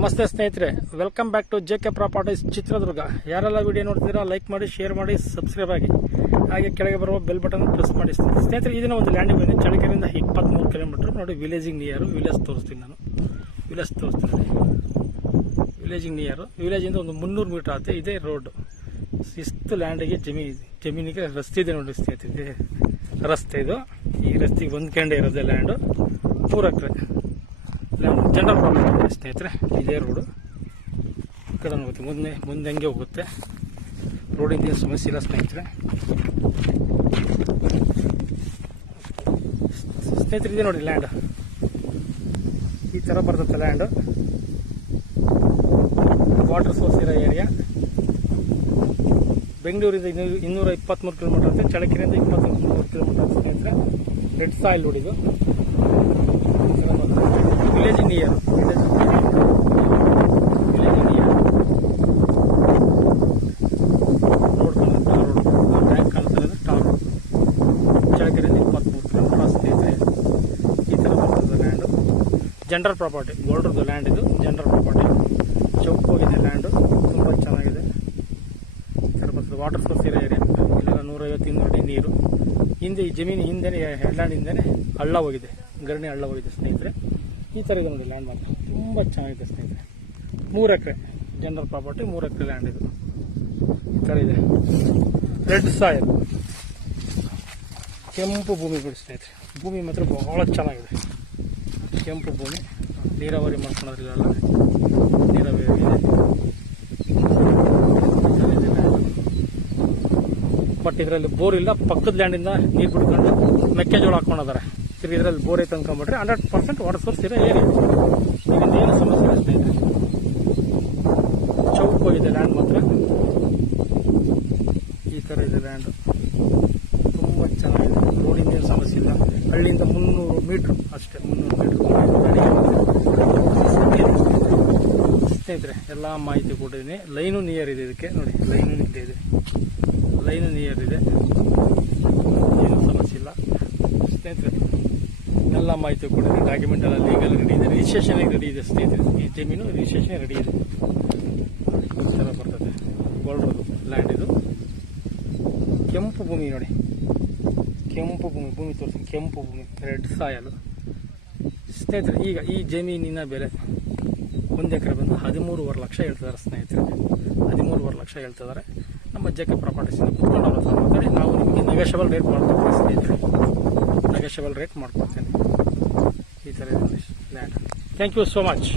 ನಮಸ್ತೆ ಸ್ನೇಹಿತರೆ, welcome back to JK properties Chitradurga. ಯಾರೆಲ್ಲ ವಿಡಿಯೋ ನೋಡ್ತೀರಾ ಲೈಕ್ ಮಾಡಿ, ಶೇರ್ ಮಾಡಿ, ಸಬ್ಸ್ಕ್ರೈಬ್ ಆಗಿ, ಹಾಗೆ ಕೆಳಗೆ ಬರುವ ಬೆಲ್ ಬಟನ್ ಪ್ರೆಸ್ ಮಾಡಿ. ಸ್ನೇಹಿತರೆ, ಇದನ್ನ ಒಂದು ಲ್ಯಾಂಡ್ ಬಂದಿದೆ ಚಳ್ಳಕೆರೆಯಿಂದ 23 ಕಿಲೋಮೀಟರ್. ನೋಡಿ, ವಿಲೇಜಿಂಗ್ ನಿಯರ್. ವಿಲೇಜ್ ತೋರಿಸ್ತೀನಿ ನಾನು. ವಿಲೇಜಿಂಗ್ ನಿಯರ್. ವಿಲೇಜಿಂದ ಒಂದು 300 ಮೀಟರ್ ಆಗುತ್ತೆ. ಇದೇ ರೋಡ್. ಇಷ್ಟು ಲ್ಯಾಂಡಿಗೆ ಜಮೀನಿಗೆ ರಸ್ತೆ ಇದೆ ನೋಡಿ ಸ್ನೇಹಿತರೆ. ರಸ್ತೆ ಇದು. ಈ ರಸ್ತೆಗೆ ಹೊಂದ್ಕೊಂಡೇ ಇರೋದೇ ಲ್ಯಾಂಡು. 3 ಎಕರೆ ಜನರಲ್ ಪ್ರಾಪರ್ಟಿ ಸ್ನೇಹಿತರೆ. ಇದೇ ರೋಡು ಈ ಕಡೆ ಹೋಗುತ್ತೆ, ಮುಂದೆ ಹಂಗೆ ಹೋಗುತ್ತೆ. ರೋಡಿಂದ ಏನು ಸಮಸ್ಯೆ ಇಲ್ಲ ಸ್ನೇಹಿತರೆ. ಇದೆ ನೋಡಿ ಲ್ಯಾಂಡ್. ಈ ಥರ ಬರ್ತದೆ ಲ್ಯಾಂಡು. ವಾಟರ್ ಸೋರ್ಸ್ ಇರೋ ಏರಿಯಾ. ಬೆಂಗಳೂರಿಂದ 223 ಕಿಲೋಮೀಟರ್ ಆಗುತ್ತೆ. ಚಳ್ಳಕೆರೆಯಿಂದ 23 ಕಿಲೋಮೀಟರ್ ಆಗುತ್ತೆ ಸ್ನೇಹಿತರೆ. ರೆಡ್ ಸಾಯಿಲ್ ರೋಡಿದು. Village near. ರೋಡ್ ಟ್ಯಾಂಕ್ ಕಾಣ್ತಾ ಇದೆ. Tar road. ಚಳ್ಳಕೆರೆಯಿಂದ 23 ಕಿಲೋಮೀಟರ್ ಸ್ನೇಹಿತರೆ. ಈ ಥರ ಬರ್ತದೆ ಲ್ಯಾಂಡು. General property. ಗೋಲ್ಡ್ರದ್ದು ಲ್ಯಾಂಡ್ ಇದು. General property. ಚೌಕ್ ಹೋಗಿದೆ ಲ್ಯಾಂಡು. ತುಂಬ ಚೆನ್ನಾಗಿದೆ. ಈ ಥರ ಬರ್ತದೆ. ವಾಟರ್ ಸೋರ್ಸ್ ಇರೋ ಏರಿಯಾ. ಇಲ್ಲೆಲ್ಲ 150-200 ಅಡಿ ನೀರು. ಹಿಂದೆ ಈ ಜಮೀನು ಹಿಂದೆನೇ ಲ್ಯಾಂಡ್ ಹಿಂದೆನೇ ಹಳ್ಳ ಹೋಗಿದೆ. ಗರಣಿ ಹಳ್ಳ ಹೋಗಿದೆ ಸ್ನೇಹಿತರೆ. ಈ ಥರ ಇದೆ ನೋಡಿ ಲ್ಯಾಂಡ್ ಮಾತ್ರ. ತುಂಬ ಚೆನ್ನಾಗಿದೆ ಸ್ನೇಹಿತರೆ. 3 ಎಕರೆ ಜನರಲ್ ಪ್ರಾಪರ್ಟಿ. 3 ಎಕರೆ ಲ್ಯಾಂಡ್ ಇದು. ಈ ಥರ ಇದೆ. Red soil. ಕೆಂಪು ಭೂಮಿ ಬಿಡಿ ಸ್ನೇಹಿತರೆ. ಭೂಮಿ ಮಾತ್ರ ಬಹಳ ಚೆನ್ನಾಗಿದೆ. ಕೆಂಪು ಭೂಮಿ. ನೀರಾವರಿ ಮಾಡ್ಕೊಳೋದ್ರಿಲ್ಲ. ನೀರಾವರಿ ಇದೆ. ಬಟ್ ಇದರಲ್ಲಿ ಬೋರ್ ಇಲ್ಲ. ಪಕ್ಕದ ಲ್ಯಾಂಡಿಂದ ನೀರು ಬಿಡ್ಕೊಂಡು ಮೆಕ್ಕೆಜೋಳ ಹಾಕೊಂಡಿದ್ದಾರೆ. ಇದರಲ್ಲಿ ಬೋರ್ ಐತೆ ಅನ್ಕೊಂಡ್ಬಿಟ್ರೆ 100% ವಾಟರ್ ಸೋರ್ಸ್ ಇರೋ ಏರಿಯಾ. ಇದರಿಂದ ಏನು ಸಮಸ್ಯೆ ಇಲ್ಲ ಸ್ನೇಹಿತರೆ. ಚೌಕ್ ಹೋಗಿದೆ ಲ್ಯಾಂಡ್ ಮಾತ್ರ. ಈ ಥರ ಇದೆ ಲ್ಯಾಂಡು. ತುಂಬ ಚೆನ್ನಾಗಿದೆ. ರೋಡಿಂದ ಏನು ಸಮಸ್ಯೆ ಇಲ್ಲ. ಹಳ್ಳಿಯಿಂದ 300 ಮೀಟ್ರ್ ಅಷ್ಟೇ. 300 ಮೀಟ್ರ್ ಸ್ನೇಹಿತರೆ. ಎಲ್ಲ ಮಾಹಿತಿ ಕೊಟ್ಟಿದ್ದೀನಿ. ಲೈನು ನಿಯರ್ ಇದೆ ಇದಕ್ಕೆ. ನೋಡಿ, ಲೈನು ಇಲ್ಲೇ ಇದೆ. ಲೈನು ನಿಯರ್ ಇದೆ. ಏನು ಸಮಸ್ಯೆ ಇಲ್ಲ ಸ್ನೇಹಿತರೆ. ಎಲ್ಲ ಮಾಹಿತಿ ಕೊಟ್ಟಿದ್ದೀನಿ. ಡಾಕ್ಯುಮೆಂಟ್ ಎಲ್ಲ ಲೀಗಲ್ ರೆಡಿ ಇದೆ. ರಿಜಿಸ್ಟ್ರೇಷನ್ ರೆಡಿ ಇದೆ ಸ್ನೇಹಿತರೆ. ಈ ಜಮೀನು ರಿಜಿಸ್ಟ್ರೇಷನ್ ರೆಡಿ ಇದೆ. ಈ ಥರ ಬರ್ತದೆ. ಗೋಲ್ಡ್ರದು ಲ್ಯಾಂಡ್ ಇದು. ಕೆಂಪು ಭೂಮಿ ನೋಡಿ. ಕೆಂಪು ಭೂಮಿ ತೋರಿಸಿ. ಕೆಂಪು ಭೂಮಿ. ರೆಡ್ ಸಾಯಲು ಸ್ನೇಹಿತರೆ. ಈಗ ಈ ಜಮೀನಿನ ಬೆಲೆ 1 ಎಕರೆ ಬಂದು 13.5 ಲಕ್ಷ ಹೇಳ್ತಿದ್ದಾರೆ ಸ್ನೇಹಿತರೆ. 13.5 ಲಕ್ಷ ಹೇಳ್ತಿದ್ದಾರೆ. ನಮ್ಮ ಜೆಕೆ ಪ್ರಾಪರ್ಟೀಸಿಂದ ಕುತ್ಕೊಂಡು ಅವ್ರ ಹತ್ರ ಮಾತಾಡಿ ನಾವು ನಿಮಗೆ ನೆಗೋಷಿಯಬಲ್ ರೇಟ್ ಮಾಡ್ಕೊಡ್ತೀವಿ ಸ್ನೇಹಿತರೆ. ನೆಗೋಷಿಯಬಲ್ ರೇಟ್ ಮಾಡ್ಕೊಡ್ತೇನೆ. ಈ ಥರ ಇದೆ land. Thank you so much.